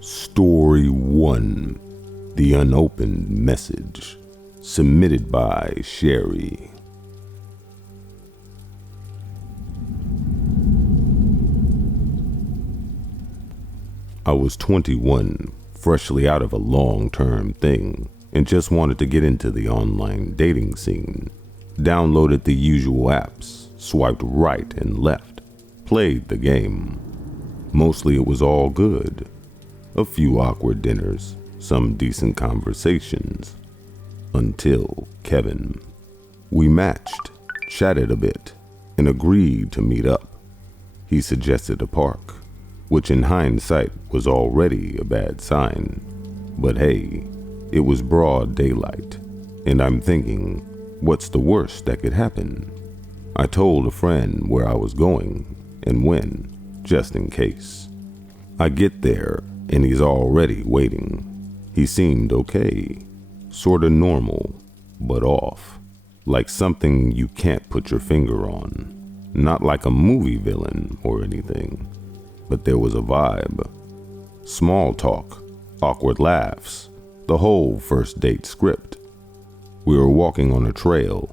Story 1. The Unopened Message. Submitted by Sherry. I was 21, freshly out of a long-term thing, and just wanted to get into the online dating scene. Downloaded the usual apps, swiped right and left, played the game. Mostly it was all good. A few awkward dinners, some decent conversations. Until Kevin. We matched, chatted a bit, and agreed to meet up. He suggested a park, which in hindsight was already a bad sign. But hey, it was broad daylight, and I'm thinking, what's the worst that could happen? I told a friend where I was going and when, just in case. I get there, and he's already waiting. He seemed okay, sorta normal, but off, like something you can't put your finger on. Not like a movie villain or anything, but there was a vibe. Small talk, awkward laughs, the whole first date script. We were walking on a trail,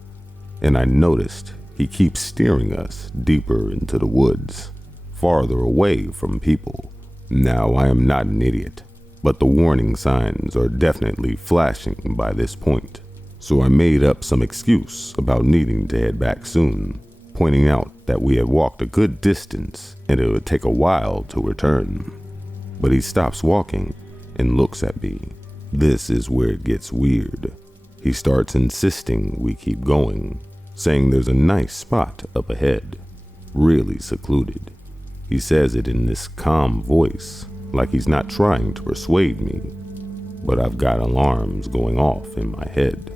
and I noticed he keeps steering us deeper into the woods, farther away from people. Now, I am not an idiot, but the warning signs are definitely flashing by this point, so I made up some excuse about needing to head back soon, pointing out that we had walked a good distance and it would take a while to return. But he stops walking and looks at me. This is where it gets weird. He starts insisting we keep going, saying there's a nice spot up ahead, really secluded. He says it in this calm voice, like he's not trying to persuade me, but I've got alarms going off in my head.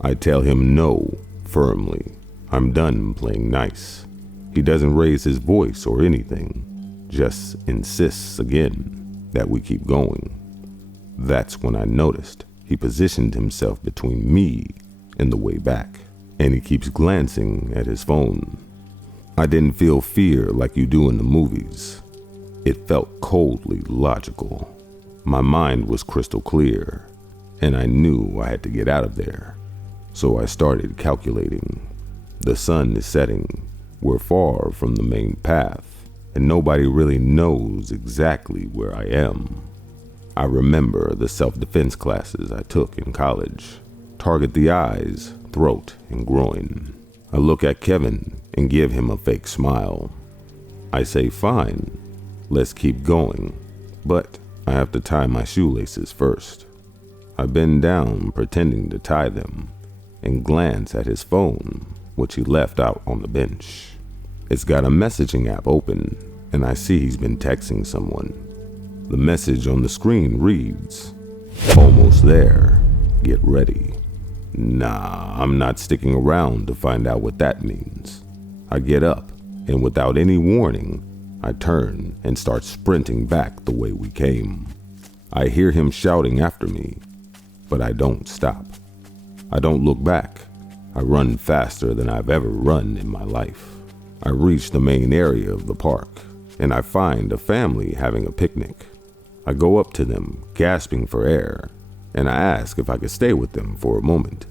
I tell him no, firmly. I'm done playing nice. He doesn't raise his voice or anything, just insists again that we keep going. That's when I noticed he positioned himself between me and the way back, and he keeps glancing at his phone. I didn't feel fear like you do in the movies. It felt coldly logical. My mind was crystal clear, and I knew I had to get out of there. So I started calculating. The sun is setting. We're far from the main path, and nobody really knows exactly where I am. I remember the self-defense classes I took in college. Target the eyes, throat, and groin. I look at Kevin and give him a fake smile. I say, fine, let's keep going, but I have to tie my shoelaces first. I bend down, pretending to tie them, and glance at his phone, which he left out on the bench. It's got a messaging app open, and I see he's been texting someone. The message on the screen reads, "Almost there, get ready." Nah, I'm not sticking around to find out what that means. I get up, and without any warning, I turn and start sprinting back the way we came. I hear him shouting after me, but I don't stop. I don't look back. I run faster than I've ever run in my life. I reach the main area of the park, and I find a family having a picnic. I go up to them, gasping for air, and I ask if I could stay with them for a moment.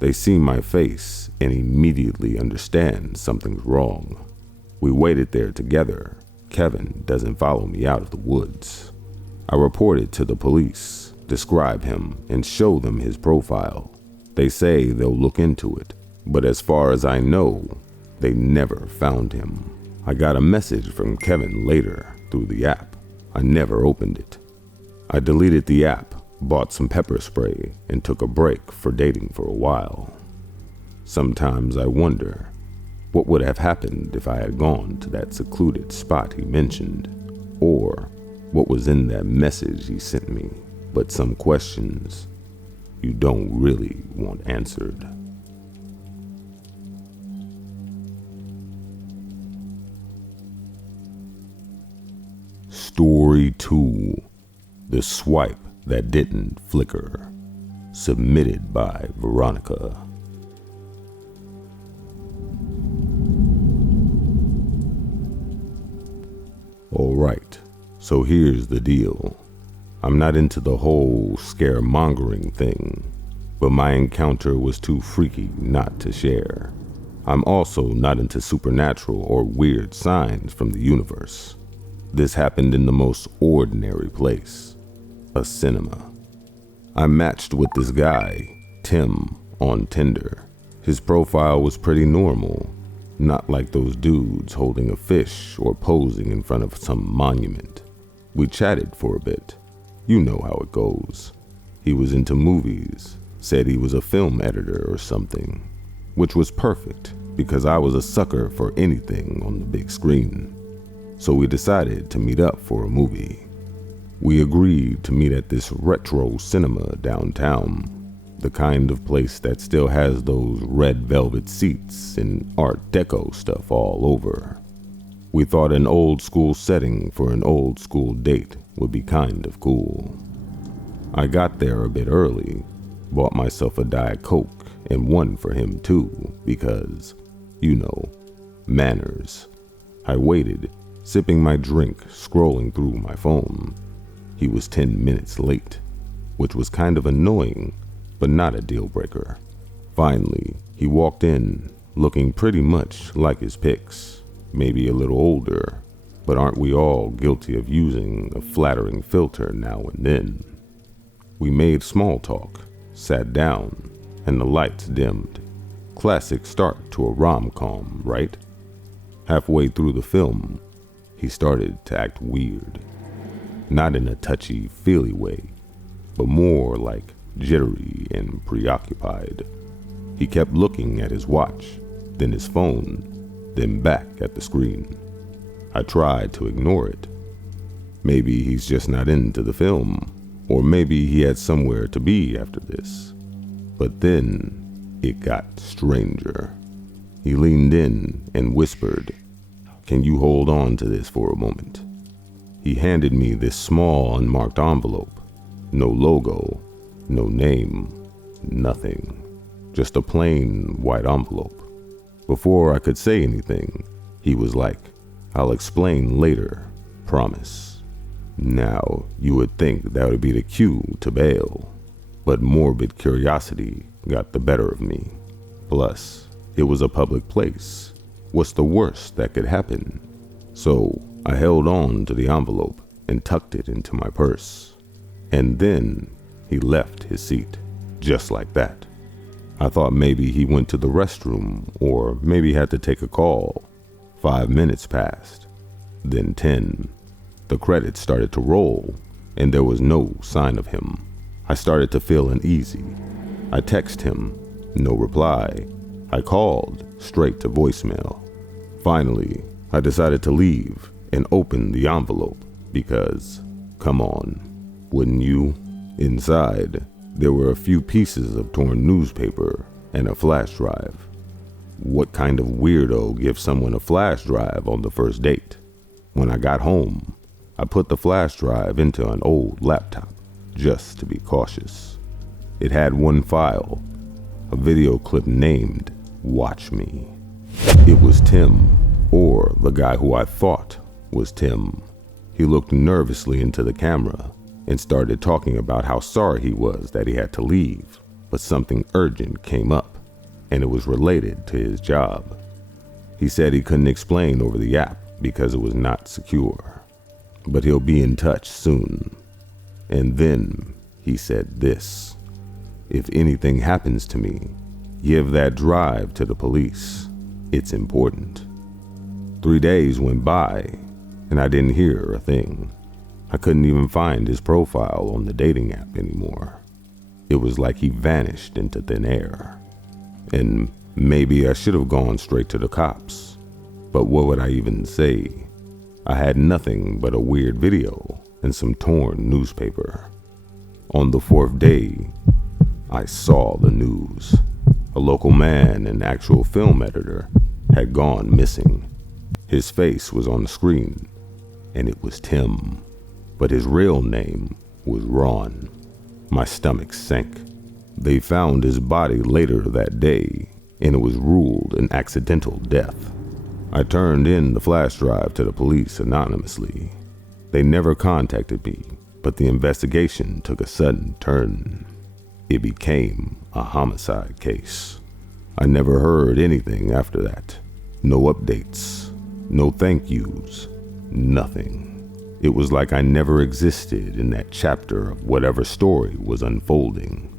They see my face and immediately understand something's wrong. We waited there together. Kevin doesn't follow me out of the woods. I report it to the police, describe him, and show them his profile. They say they'll look into it, but as far as I know, they never found him. I got a message from Kevin later through the app. I never opened it. I deleted the app, bought some pepper spray, and took a break for dating for a while. Sometimes I wonder, what would have happened if I had gone to that secluded spot he mentioned? Or what was in that message he sent me? But some questions you don't really want answered. Story 2. The Swipe that didn't flicker. Submitted by Veronica. Alright, so here's the deal. I'm not into the whole scaremongering thing, but my encounter was too freaky not to share. I'm also not into supernatural or weird signs from the universe. This happened in the most ordinary place, a cinema. I matched with this guy, Tim, on Tinder. His profile was pretty normal, not like those dudes holding a fish or posing in front of some monument. We chatted for a bit. You know how it goes. He was into movies, said he was a film editor or something, which was perfect because I was a sucker for anything on the big screen. So we decided to meet up for a movie. We agreed to meet at this retro cinema downtown, the kind of place that still has those red velvet seats and Art Deco stuff all over. We thought an old school setting for an old school date would be kind of cool. I got there a bit early, bought myself a Diet Coke and one for him too, because, you know, manners. I waited, sipping my drink, scrolling through my phone. He was 10 minutes late, which was kind of annoying, but not a deal breaker. Finally, he walked in, looking pretty much like his pics, maybe a little older, but aren't we all guilty of using a flattering filter now and then? We made small talk, sat down, and the lights dimmed. Classic start to a rom-com, right? Halfway through the film, he started to act weird. Not in a touchy-feely way, but more like jittery and preoccupied. He kept looking at his watch, then his phone, then back at the screen. I tried to ignore it. Maybe he's just not into the film, or maybe he had somewhere to be after this. But then it got stranger. He leaned in and whispered, "Can you hold on to this for a moment?" He handed me this small unmarked envelope. No logo, no name, nothing. Just a plain white envelope. Before I could say anything, he was like, "I'll explain later, promise." Now, you would think that would be the cue to bail, but morbid curiosity got the better of me. Plus, it was a public place. What's the worst that could happen? So, I held on to the envelope and tucked it into my purse. And then he left his seat, just like that. I thought maybe he went to the restroom or maybe had to take a call. 5 minutes passed, then 10. The credits started to roll and there was no sign of him. I started to feel uneasy. I texted him, no reply. I called, straight to voicemail. Finally, I decided to leave and open the envelope because, come on, wouldn't you? Inside, there were a few pieces of torn newspaper and a flash drive. What kind of weirdo gives someone a flash drive on the first date? When I got home, I put the flash drive into an old laptop, just to be cautious. It had one file, a video clip named Watch Me. It was Tim, or the guy who I thought was Tim. He looked nervously into the camera and started talking about how sorry he was that he had to leave, but something urgent came up, and it was related to his job. He said he couldn't explain over the app because it was not secure, but he'll be in touch soon. And then he said this: "If anything happens to me, give that drive to the police. It's important." 3 days went by, and I didn't hear a thing. I couldn't even find his profile on the dating app anymore. It was like he vanished into thin air. And maybe I should have gone straight to the cops, but what would I even say? I had nothing but a weird video and some torn newspaper. On the 4th day, I saw the news. A local man, an actual film editor, had gone missing. His face was on the screen, and it was Tim, but his real name was Ron. My stomach sank. They found his body later that day, and it was ruled an accidental death. I turned in the flash drive to the police anonymously. They never contacted me, but the investigation took a sudden turn. It became a homicide case. I never heard anything after that. No updates, no thank yous, nothing. It was like I never existed in that chapter of whatever story was unfolding.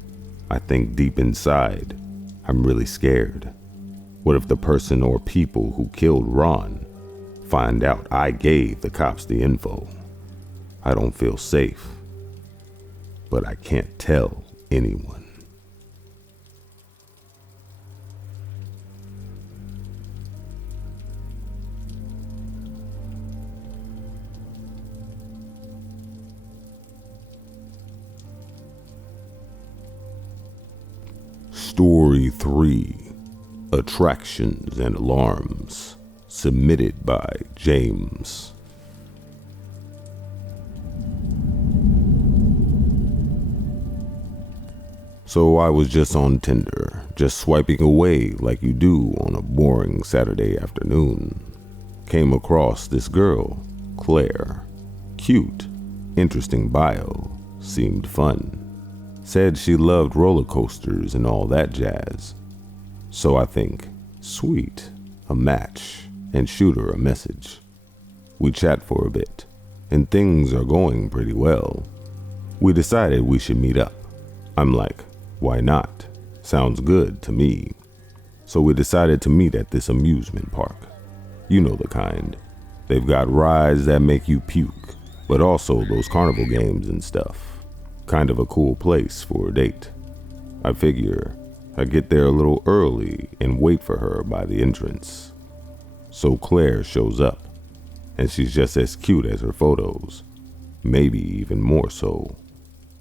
I think deep inside, I'm really scared. What if the person or people who killed Ron find out I gave the cops the info? I don't feel safe, but I can't tell anyone. Story 3, Attractions and Alarms, submitted by James. So I was just on Tinder, just swiping away like you do on a boring Saturday afternoon. Came across this girl, Claire. Cute, interesting bio, seemed fun. Said she loved roller coasters and all that jazz. So I think, sweet, a match, and shoot her a message. We chat for a bit, and things are going pretty well. We decided we should meet up. I'm like, why not? Sounds good to me. So we decided to meet at this amusement park. You know the kind. They've got rides that make you puke, but also those carnival games and stuff. Kind of a cool place for a date. I figure I get there a little early and wait for her by the entrance. So Claire shows up, and she's just as cute as her photos, maybe even more so.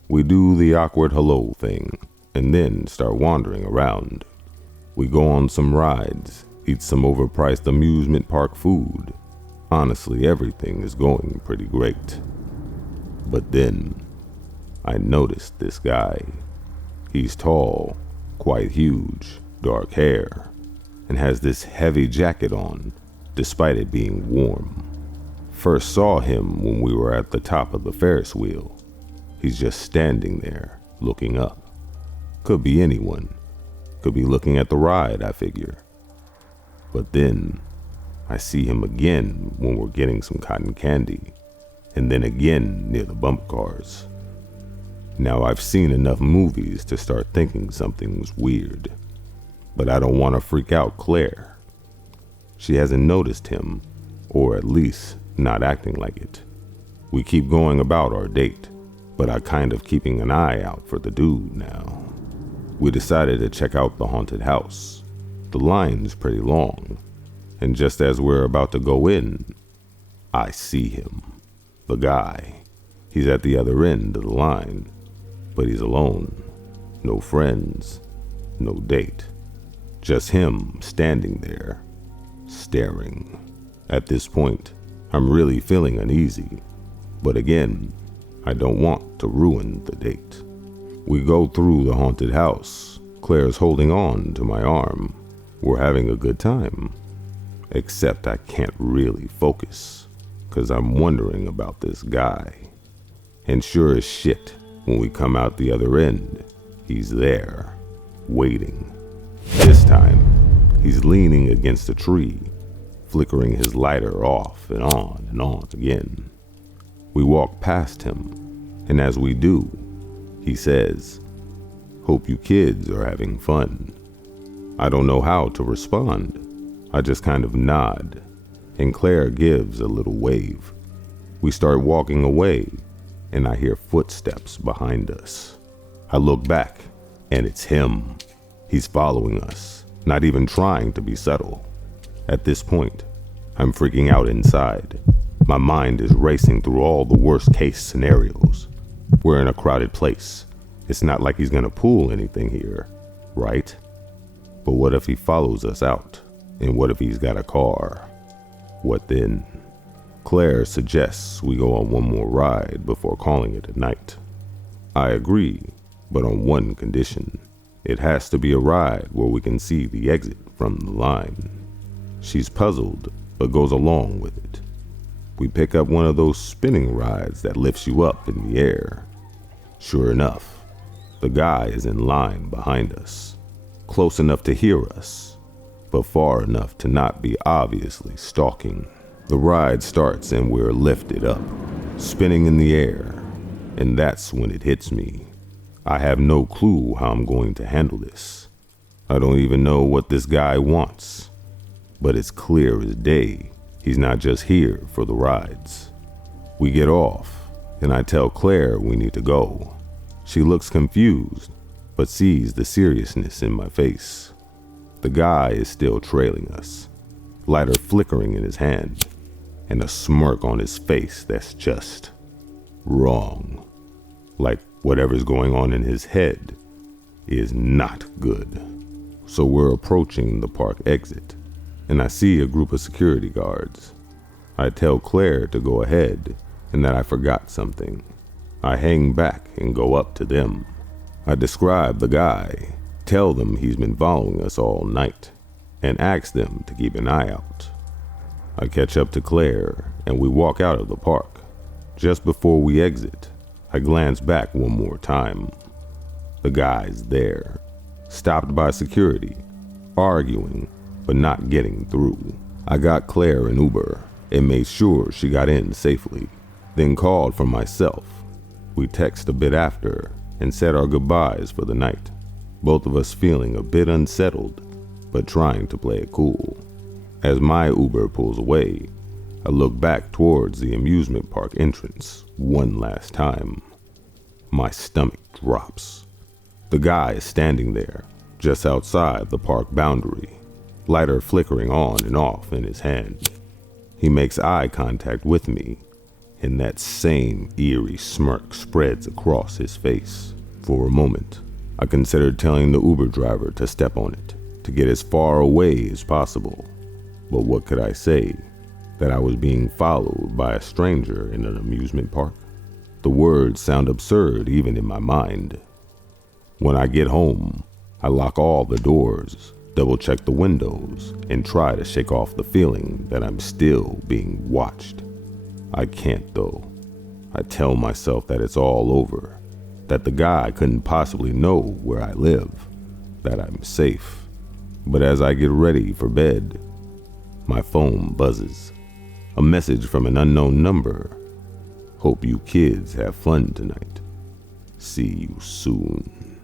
We do the awkward hello thing, and then start wandering around. We go on some rides, eat some overpriced amusement park food. Honestly, everything is going pretty great. But then I noticed this guy. He's tall, quite huge, dark hair, and has this heavy jacket on, despite it being warm. First saw him when we were at the top of the Ferris wheel. He's just standing there, looking up. Could be anyone. Could be looking at the ride, I figure. But then I see him again when we're getting some cotton candy, and then again near the bump cars. Now I've seen enough movies to start thinking something's weird, but I don't want to freak out Claire. She hasn't noticed him, or at least not acting like it. We keep going about our date, but I'm kind of keeping an eye out for the dude now. We decided to check out the haunted house. The line's pretty long, and just as we're about to go in, I see him. The guy. He's at the other end of the line, but he's alone. No friends, no date. Just him standing there, staring. At this point, I'm really feeling uneasy, but again, I don't want to ruin the date. We go through the haunted house. Claire's holding on to my arm. We're having a good time. Except I can't really focus, 'cause I'm wondering about this guy. And sure as shit, when we come out the other end, he's there, waiting. This time, he's leaning against a tree, flickering his lighter off and on again. We walk past him, and as we do, he says, "Hope you kids are having fun." I don't know how to respond. I just kind of nod, and Claire gives a little wave. We start walking away, and I hear footsteps behind us. I look back, and it's him. He's following us, not even trying to be subtle. At this point, I'm freaking out inside. My mind is racing through all the worst case scenarios. We're in a crowded place. It's not like he's gonna pull anything here, right? But what if he follows us out? And what if he's got a car? What then? Claire suggests we go on one more ride before calling it a night. I agree, but on one condition. It has to be a ride where we can see the exit from the line. She's puzzled, but goes along with it. We pick up one of those spinning rides that lifts you up in the air. Sure enough, the guy is in line behind us, close enough to hear us, but far enough to not be obviously stalking. The ride starts and we're lifted up, spinning in the air, and that's when it hits me. I have no clue how I'm going to handle this. I don't even know what this guy wants, but it's clear as day he's not just here for the rides. We get off, and I tell Claire we need to go. She looks confused, but sees the seriousness in my face. The guy is still trailing us, lighter flickering in his hand, and a smirk on his face that's just wrong. Like whatever's going on in his head is not good. So we're approaching the park exit, and I see a group of security guards. I tell Claire to go ahead and that I forgot something. I hang back and go up to them. I describe the guy, tell them he's been following us all night, and ask them to keep an eye out. I catch up to Claire and we walk out of the park. Just before we exit, I glance back one more time. The guy's there, stopped by security, arguing, but not getting through. I got Claire an Uber and made sure she got in safely, then called for myself. We text a bit after and said our goodbyes for the night, both of us feeling a bit unsettled, but trying to play it cool. As my Uber pulls away, I look back towards the amusement park entrance one last time. My stomach drops. The guy is standing there, just outside the park boundary, lighter flickering on and off in his hand. He makes eye contact with me, and that same eerie smirk spreads across his face. For a moment, I considered telling the Uber driver to step on it, to get as far away as possible. But what could I say? That I was being followed by a stranger in an amusement park? The words sound absurd even in my mind. When I get home, I lock all the doors, double-check the windows, and try to shake off the feeling that I'm still being watched. I can't though. I tell myself that it's all over, that the guy couldn't possibly know where I live, that I'm safe. But as I get ready for bed, my phone buzzes. A message from an unknown number. Hope you kids have fun tonight. See you soon.